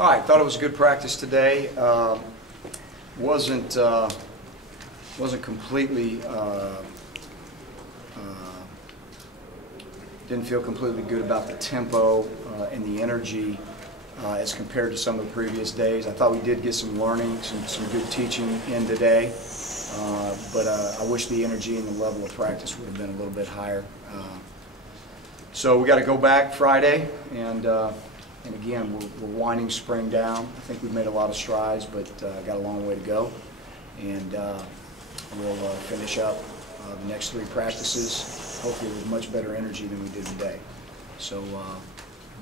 All right, thought it was a good practice today. Wasn't completely didn't feel completely good about the tempo and the energy as compared to some of the previous days. I thought we did get some learning, some good teaching in today, but I wish the energy and the level of practice would have been a little bit higher. So we got to go back Friday, and again, we're winding spring down. I think we've made a lot of strides, but got a long way to go. And we'll finish up the next 3 practices, hopefully with much better energy than we did today. So,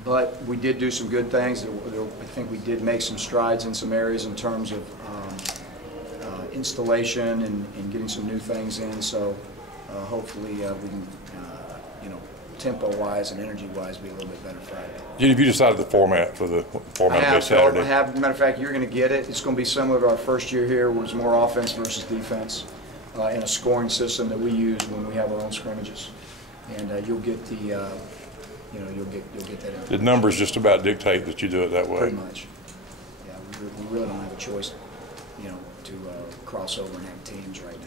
but we did do some good things. I think we did make some strides in some areas in terms of installation and getting some new things in. So hopefully we can, tempo-wise and energy-wise, be a little bit better Friday. Gene, have you decided the format for the format of this Saturday? I have. Matter of fact, you're going to get it. It's going to be similar to our first year here, where it's more offense versus defense, in a scoring system that we use when we have our own scrimmages. And you'll get the, you'll get that in. The numbers just about dictate that you do it that way. Pretty much. Yeah, we really don't have a choice, to cross over and have teams right now.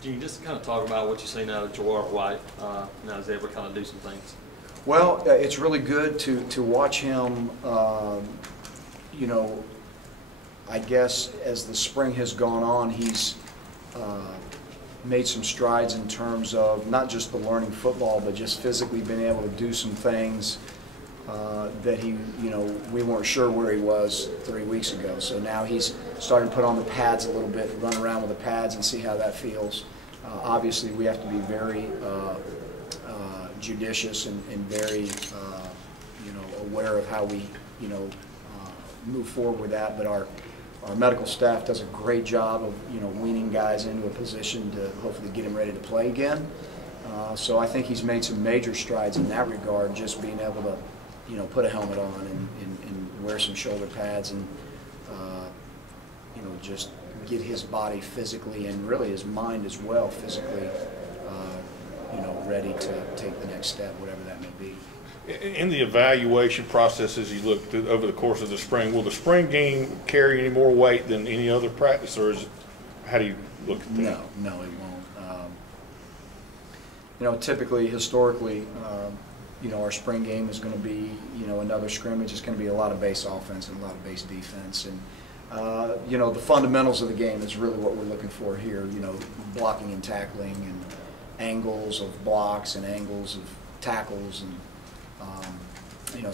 Gene, just kind of talk about what you've seen out of Jawar White now as they ever kind of do some things. Well, it's really good to watch him, I guess as the spring has gone on, he's made some strides in terms of not just the learning football, but just physically being able to do some things that he, we weren't sure where he was 3 weeks ago. So now he's starting to put on the pads a little bit, run around with the pads and see how that feels. Obviously, we have to be very judicious and very, aware of how we, move forward with that. But our medical staff does a great job of, weaning guys into a position to hopefully get him ready to play again. So I think he's made some major strides in that regard, just being able to, put a helmet on and wear some shoulder pads and, just get his body physically and really his mind as well physically, ready to take the next step, whatever that may be. In the evaluation process as you look through, over the course of the spring, will the spring game carry any more weight than any other practice, or is it, how do you look at that? No, it won't. Typically, historically, our spring game is going to be, another scrimmage. It's going to be a lot of base offense and a lot of base defense. And, the fundamentals of the game is really what we're looking for here, blocking and tackling and angles of blocks and angles of tackles. And,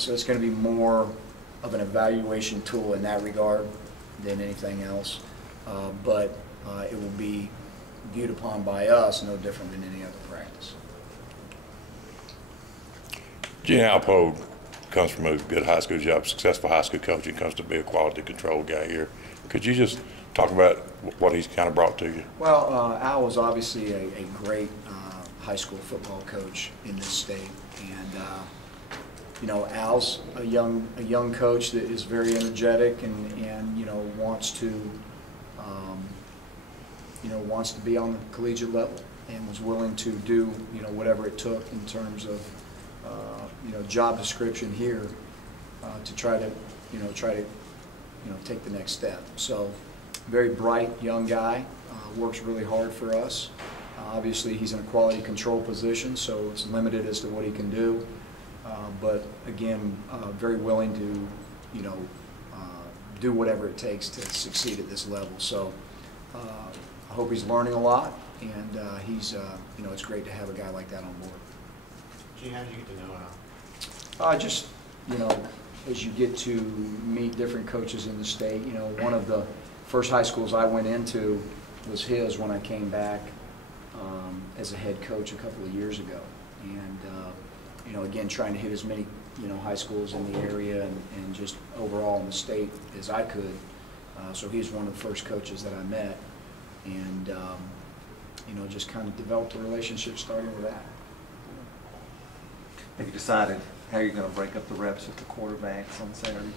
so it's going to be more of an evaluation tool in that regard than anything else. But it will be viewed upon by us no different than any other practice. Gene Alpo comes from a good high school job, successful high school coaching, comes to be a quality control guy here. Could you just talk about what he's kind of brought to you? Well, Al was obviously a great high school football coach in this state, and Al's a young coach that is very energetic and wants to wants to be on the collegiate level and was willing to do whatever it took in terms of job description here to try to take the next step. So very bright young guy, works really hard for us. Obviously he's in a quality control position, so it's limited as to what he can do. But again, very willing to do whatever it takes to succeed at this level. So I hope he's learning a lot, and he's it's great to have a guy like that on board. Gene, how did you get to know Al? Just, as you get to meet different coaches in the state, one of the first high schools I went into was his when I came back as a head coach a couple of years ago. And, again, trying to hit as many, high schools in the area and just overall in the state as I could. So he's one of the first coaches that I met. And, just kind of developed a relationship starting with that. Have you decided how you're going to break up the reps with the quarterbacks on Saturday?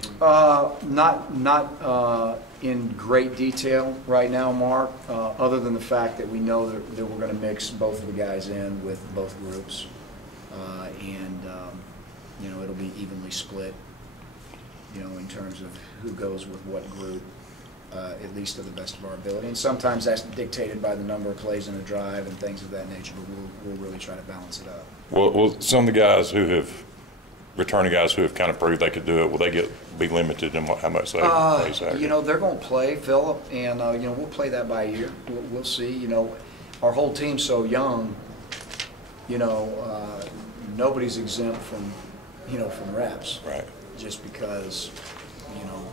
Not in great detail right now, Mark, other than the fact that we know that we're going to mix both of the guys in with both groups. And it'll be evenly split. you know, in terms of who goes with what group, at least to the best of our ability. And sometimes that's dictated by the number of plays in a drive and things of that nature, but we'll really try to balance it out. Well, some of the guys who have, returning guys who have kind of proved they could do it, will they be limited in how much they play Saturday? You know, they're going to play, Philip, and, you know, we'll play that by ear. We'll see. You know, our whole team's so young, you know, nobody's exempt from, you know, from reps. Right. Just because, you know,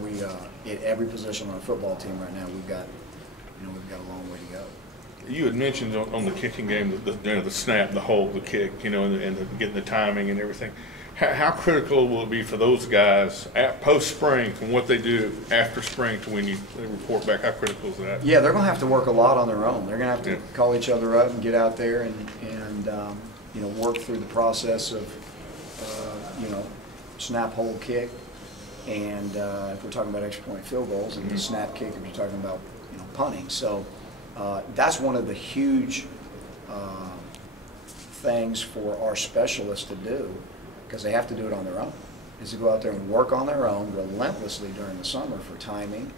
we, at every position on a football team right now, we've got a long way to go. You had mentioned on the kicking game, the snap, the hold, the kick, you know, and getting the timing and everything. How critical will it be for those guys at post-spring from what they do after spring to when they report back? How critical is that? Yeah, they're going to have to work a lot on their own. They're going to have to call each other up and get out there and you know, work through the process of, you know, snap, hold, kick. And if we're talking about extra point field goals, and the snap kick, if you're talking about, you know, punting. So that's one of the huge things for our specialists to do, because they have to do it on their own, is to go out there and work on their own relentlessly during the summer for timing,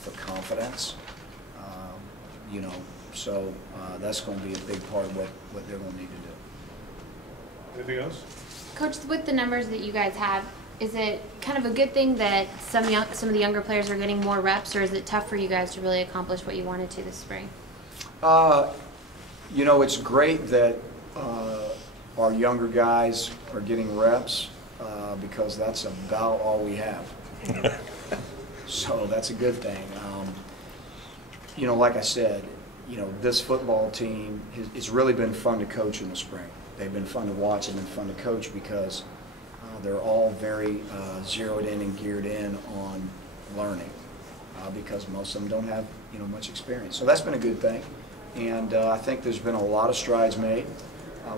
for confidence, you know, so that's going to be a big part of what they're going to need to do. Anything else? Coach, with the numbers that you guys have, is it kind of a good thing that some of the younger players are getting more reps, or is it tough for you guys to really accomplish what you wanted to this spring? You know, it's great that our younger guys are getting reps because that's about all we have. So that's a good thing. You know, like I said, you know, this football team, it's really been fun to coach in the spring. They've been fun to watch and been fun to coach because they're all very zeroed in and geared in on learning because most of them don't have, you know, much experience. So that's been a good thing. And I think there's been a lot of strides made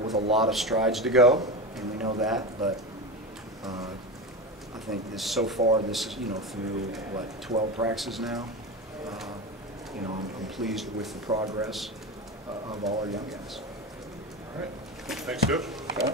with a lot of strides to go, and we know that. But I think so far, this is, you know, through, what, 12 practices now, you know, I'm pleased with the progress of all our young guys. All right. Thanks, Coach. Okay.